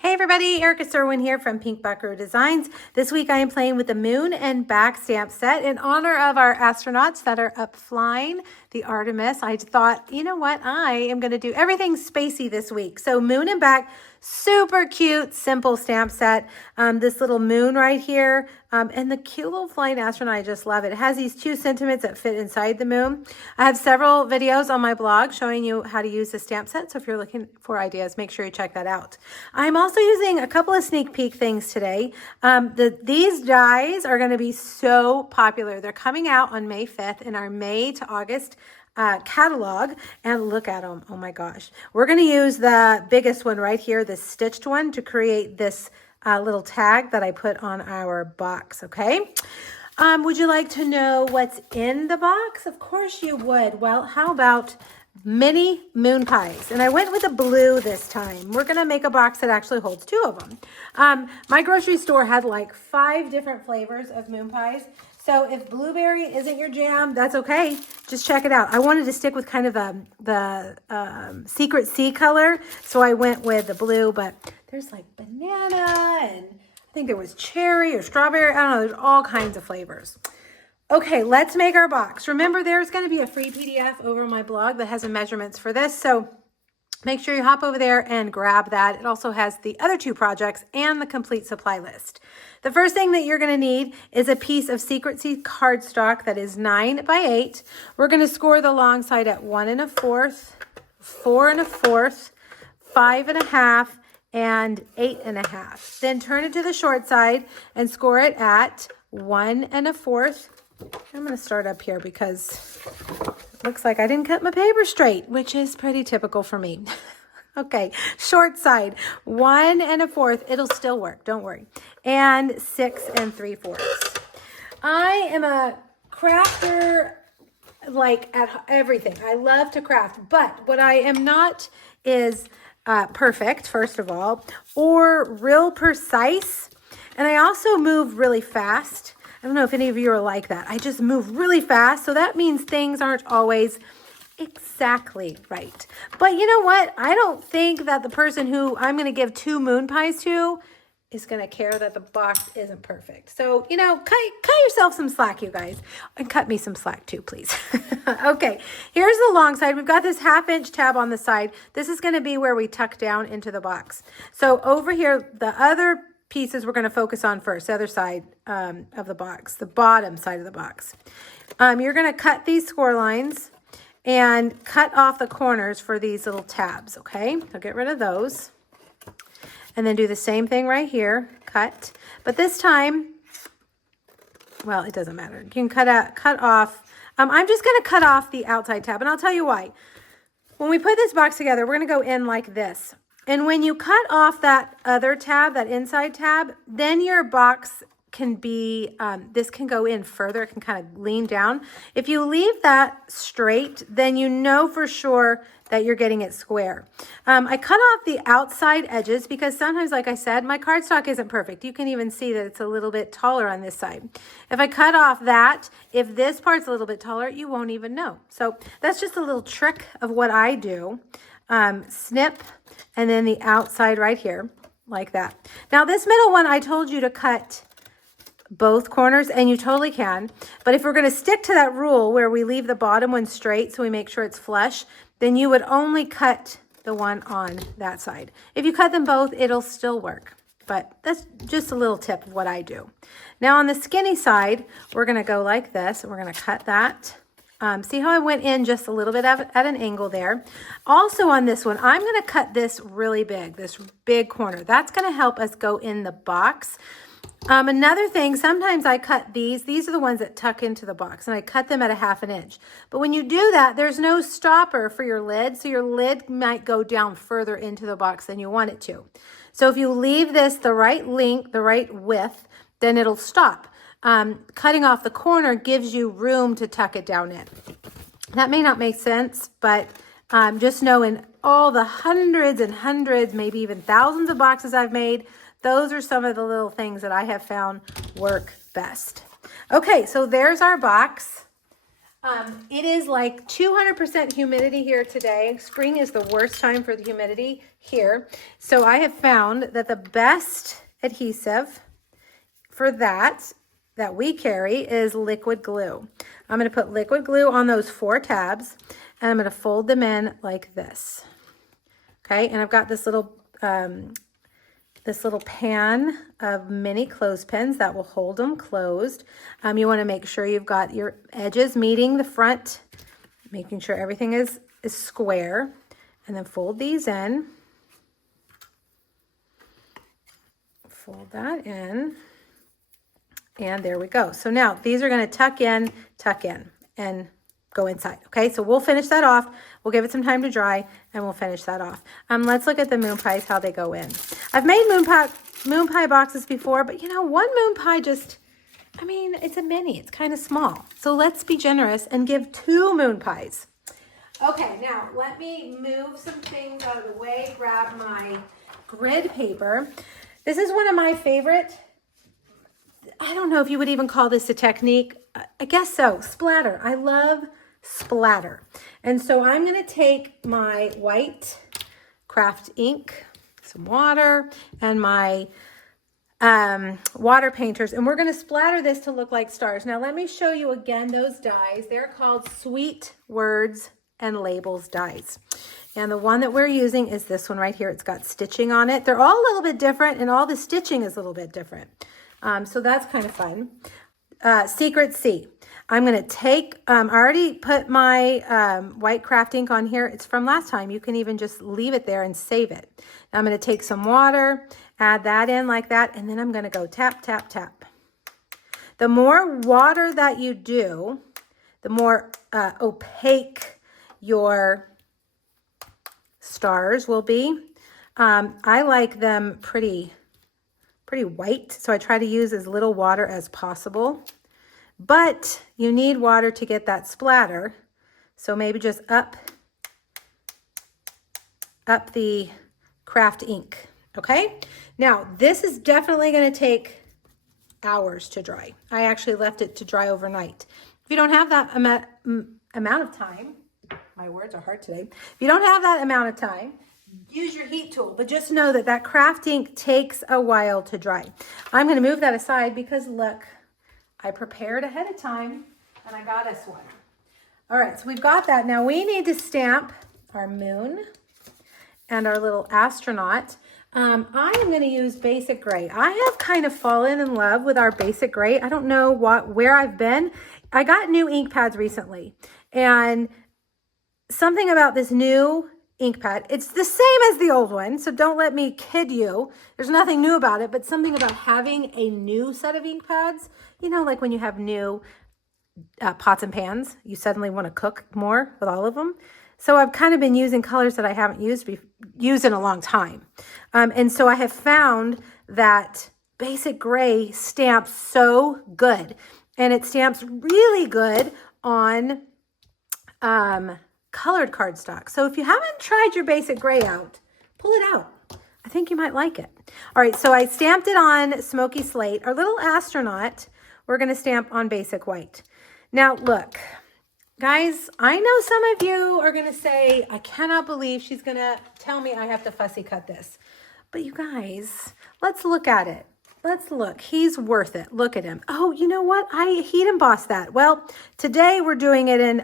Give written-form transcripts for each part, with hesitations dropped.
Hey everybody, Erica Serwin here from Pink Buckaroo Designs. This week I am playing with the moon and back stamp set in honor of our astronauts that are up flying the Artemis. I thought, you know what, I am going to do everything spacey this week. So moon and back, super cute, simple stamp set. This little moon right here and the cute little flying astronaut, I just love it. It has these 2 sentiments that fit inside the moon. I have several videos on my blog showing you how to use the stamp set. So if you're looking for ideas, make sure you check that out. I'm also using a couple of sneak peek things today. These dies are going to be so popular. They're coming out on May 5th in our May to August catalog, and look at them. Oh my gosh. We're going to use the biggest one right here, the stitched one, to create this little tag that I put on our box, okay? Would you like to know what's in the box? Of course you would. Well, how about mini moon pies? And I went with a blue this time. We're going to make a box that actually holds 2 of them. My grocery store had like 5 different flavors of moon pies. So if blueberry isn't your jam, that's okay. Just check it out. I wanted to stick with kind of the secret sea color, so I went with the blue, but there's like banana, and I think there was cherry or strawberry. I don't know, there's all kinds of flavors. Okay, let's make our box. Remember, there's going to be a free PDF over on my blog that has the measurements for this, so make sure you hop over there and grab that. It also has the other 2 projects and the complete supply list. The first thing that you're going to need is a piece of Secret Sea cardstock that is 9 by 8. We're going to score the long side at 1 1/4, 4 1/4, 5 1/2, and 8 1/2. Then turn it to the short side and score it at 1 1/4. I'm going to start up here because it looks like I didn't cut my paper straight, which is pretty typical for me. Okay, short side, 1 1/4. It'll still work, don't worry. And 6 3/4. I am a crafter, like at everything. I love to craft, but what I am not is perfect, first of all, or real precise. And I also move really fast. I don't know if any of you are like that. I just move really fast. So that means things aren't always exactly right. But you know what? I don't think that the person who I'm going to give 2 moon pies to is going to care that the box isn't perfect. So, you know, cut yourself some slack, you guys. And cut me some slack too, please. Okay, here's the long side. We've got this 1/2-inch tab on the side. This is going to be where we tuck down into the box. So over here, the other pieces we're going to focus on first, the other side of the box, the bottom side of the box. You're going to cut these score lines and cut off the corners for these little tabs, okay? So get rid of those. And then do the same thing right here, cut. But this time, well, it doesn't matter. You can cut off. I'm just going to cut off the outside tab, and I'll tell you why. When we put this box together, we're going to go in like this. And when you cut off that other tab, that inside tab, then your box can be, this can go in further. It can kind of lean down. If you leave that straight, then you know for sure that you're getting it square. I cut off the outside edges because sometimes, like I said, my cardstock isn't perfect. You can even see that it's a little bit taller on this side. If I cut off that, if this part's a little bit taller, you won't even know. So that's just a little trick of what I do. Snip, and then the outside right here, like that. Now this middle one, I told you to cut both corners, and you totally can. But if we're going to stick to that rule where we leave the bottom one straight so we make sure it's flush, then you would only cut the one on that side. If you cut them both, it'll still work. But that's just a little tip of what I do. Now on the skinny side, we're going to go like this. We're going to cut that. See how I went in just a little bit at an angle there. Also on this one, I'm going to cut this really big, this big corner. That's going to help us go in the box. Another thing, sometimes I cut these. These are the ones that tuck into the box, and I cut them at 1/2 inch. But when you do that, there's no stopper for your lid, so your lid might go down further into the box than you want it to. So if you leave this the right length, the right width, then it'll stop. Cutting off the corner gives you room to tuck it down in. That may not make sense, but just know in all the hundreds and hundreds, maybe even thousands of boxes I've made, those are some of the little things that I have found work best. Okay, so there's our box. It is like 200% humidity here today. Spring is the worst time for the humidity here. So I have found that the best adhesive for that we carry is liquid glue. I'm going to put liquid glue on those 4 tabs, and I'm going to fold them in like this. Okay, and I've got this little pan of mini clothespins that will hold them closed. You want to make sure you've got your edges meeting the front, making sure everything is square, and then fold these in. Fold that in, and there we go. So now these are going to tuck in, and go inside. Okay, so we'll finish that off. We'll give it some time to dry, and we'll finish that off. Let's look at the moon pies, how they go in. I've made moon pie boxes before, but you know, one moon pie just, I mean, it's a mini. It's kind of small. So let's be generous and give 2 moon pies. Okay, now let me move some things out of the way, grab my grid paper. This is one of my favorite, I don't know if you would even call this a technique. I guess so, splatter. I love splatter. And so I'm going to take my white craft ink, some water, and my water painters, and we're going to splatter this to look like stars. Now let me show you again those dies. They're called Sweet Words and Labels dies. And the one that we're using is this one right here. It's got stitching on it. They're all a little bit different, and all the stitching is a little bit different. So that's kind of fun. Secret C. I'm going to take, I already put my white craft ink on here. It's from last time. You can even just leave it there and save it. Now I'm going to take some water, add that in like that, and then I'm going to go tap, tap, tap. The more water that you do, the more opaque your stars will be. I like them pretty white, so I try to use as little water as possible. But you need water to get that splatter, so maybe just up the craft ink, okay? Now, this is definitely going to take hours to dry. I actually left it to dry overnight. If you don't have that amount of time, my words are hard today. If you don't have that amount of time, use your heat tool, but just know that that craft ink takes a while to dry. I'm going to move that aside because look, I prepared ahead of time and I got us one. All right, so we've got that. Now we need to stamp our moon and our little astronaut. I am going to use basic gray. I have kind of fallen in love with our basic gray. I don't know where I've been. I got new ink pads recently, and something about this new ink pad, it's the same as the old one, so don't let me kid you. There's nothing new about it, but something about having a new set of ink pads, you know, like when you have new pots and pans, you suddenly want to cook more with all of them. So I've kind of been using colors that I haven't used in a long time. And so I have found that basic gray stamps so good, and it stamps really good on colored cardstock. So if you haven't tried your basic gray out, pull it out. I think you might like it. All right, so I stamped it on Smoky Slate. Our little astronaut, we're going to stamp on basic white. Now look, guys, I know some of you are going to say, I cannot believe she's going to tell me I have to fussy cut this. But you guys, let's look at it. Let's look. He's worth it. Look at him. Oh, you know what? I heat embossed that. Well, today we're doing it in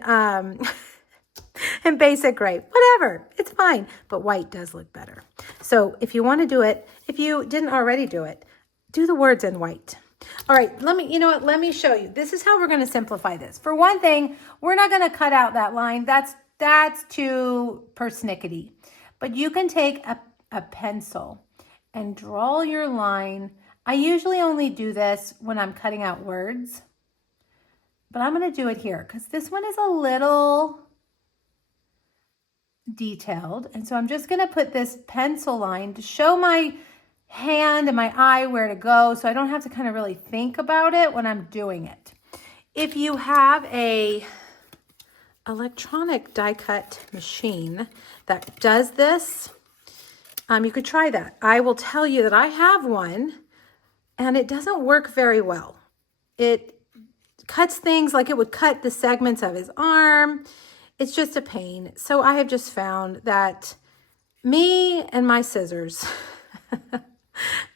and basic gray, whatever, it's fine, but white does look better. So if you want to do it, if you didn't already do it, do the words in white. All right, let me show you. This is how we're going to simplify this. For one thing, we're not going to cut out that line. That's too persnickety. But you can take a pencil and draw your line. I usually only do this when I'm cutting out words, but I'm going to do it here because this one is a little detailed. And so I'm just going to put this pencil line to show my hand and my eye where to go, so I don't have to kind of really think about it when I'm doing it. If you have a electronic die cut machine that does this, you could try that. I will tell you that I have one and it doesn't work very well. It cuts things like it would cut the segments of his arm. It's just a pain. So I have just found that me and my scissors,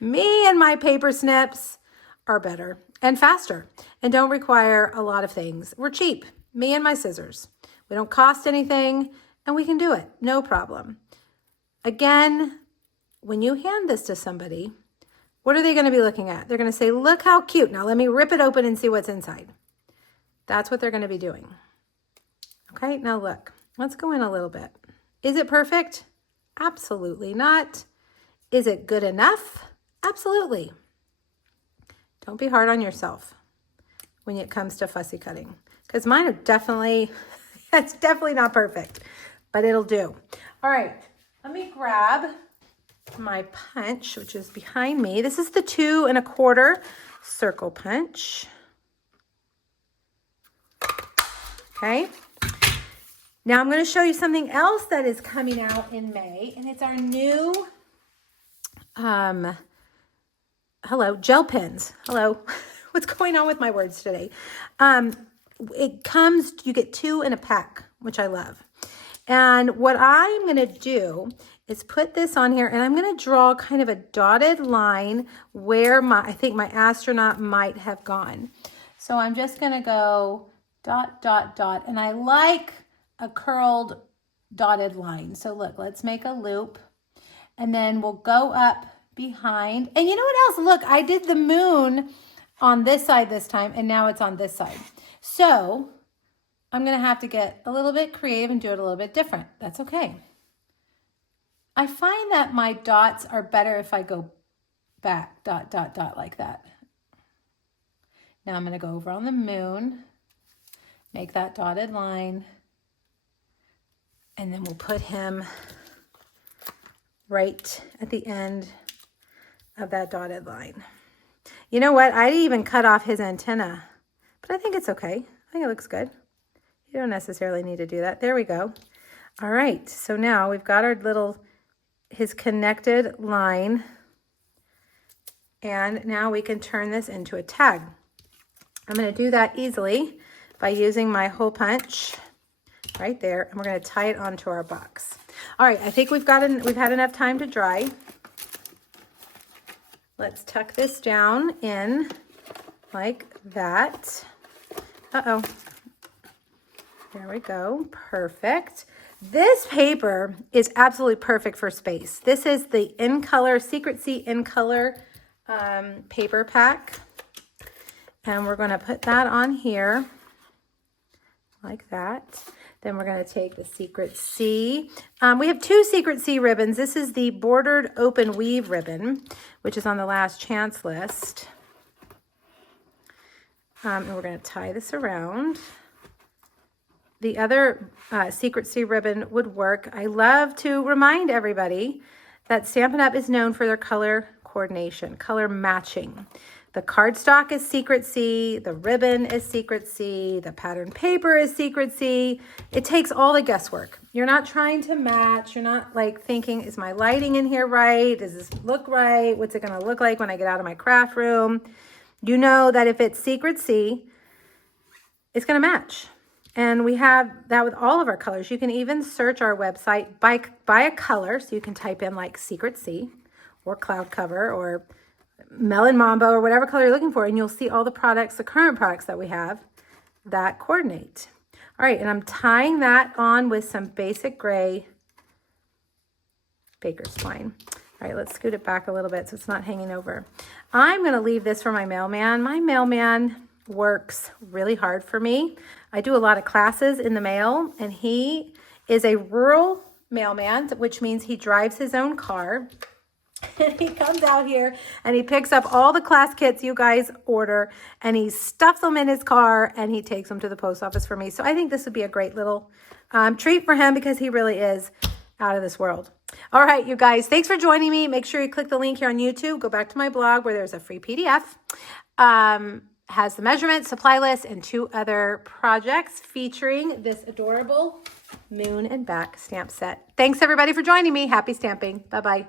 me and my paper snips are better and faster and don't require a lot of things. We're cheap, me and my scissors. We don't cost anything and we can do it, no problem. Again, when you hand this to somebody, what are they going to be looking at? They're going to say, look how cute. Now let me rip it open and see what's inside. That's what they're going to be doing. Okay, now look, let's go in a little bit. Is it perfect? Absolutely not. Is it good enough? Absolutely. Don't be hard on yourself when it comes to fussy cutting, because mine are definitely, it's definitely not perfect, but it'll do. All right, let me grab my punch, which is behind me. This is the 2 1/4 circle punch. Okay. Now I'm going to show you something else that is coming out in May, and it's our new, gel pens. Hello. What's going on with my words today? It comes, you get 2 in a pack, which I love. And what I'm going to do is put this on here, and I'm going to draw kind of a dotted line where I think my astronaut might have gone. So I'm just going to go dot, dot, dot, and I like a curled dotted line. So look, let's make a loop, and then we'll go up behind. And you know what else? Look, I did the moon on this side this time, and now it's on this side. So I'm going to have to get a little bit creative and do it a little bit different. That's okay. I find that my dots are better if I go back, dot, dot, dot, like that. Now I'm going to go over on the moon, make that dotted line, and then we'll put him right at the end of that dotted line. You know what? I even cut off his antenna, but I think it's okay. I think it looks good. You don't necessarily need to do that. There we go. All right, so now we've got our his connected line, and now we can turn this into a tag. I'm going to do that easily by using my hole punch right there, and we're going to tie it onto our box. All right, I think we've had enough time to dry. Let's tuck this down in like that. Uh-oh. There we go. Perfect. This paper is absolutely perfect for space. This is the In Color, Secret C In Color paper pack. And we're going to put that on here like that. Then we're going to take the Secret C. We have 2 Secret C ribbons. This is the bordered open weave ribbon, which is on the last chance list. And we're going to tie this around. The other Secret C ribbon would work. I love to remind everybody that Stampin' Up! Is known for their color coordination, color matching. The cardstock is Secret C, the ribbon is Secret C, the pattern paper is Secret C. It takes all the guesswork. You're not trying to match. You're not like thinking, is my lighting in here right? Does this look right? What's it going to look like when I get out of my craft room? You know that if it's Secret C, it's going to match. And we have that with all of our colors. You can even search our website by a color. So you can type in like Secret C or Cloud Cover or Melon Mambo or whatever color you're looking for. And you'll see all the products, the current products that we have that coordinate. All right, and I'm tying that on with some basic gray baker's twine. All right, let's scoot it back a little bit so it's not hanging over. I'm going to leave this for my mailman. My mailman works really hard for me. I do a lot of classes in the mail, and he is a rural mailman, which means he drives his own car. And he comes out here and he picks up all the class kits you guys order, and he stuffs them in his car and he takes them to the post office for me. So I think this would be a great little treat for him because he really is out of this world. All right, you guys, thanks for joining me. Make sure you click the link here on YouTube. Go back to my blog where there's a free PDF. Has the measurements, supply list, and 2 other projects featuring this adorable moon and back stamp set. Thanks everybody for joining me. Happy stamping. Bye-bye.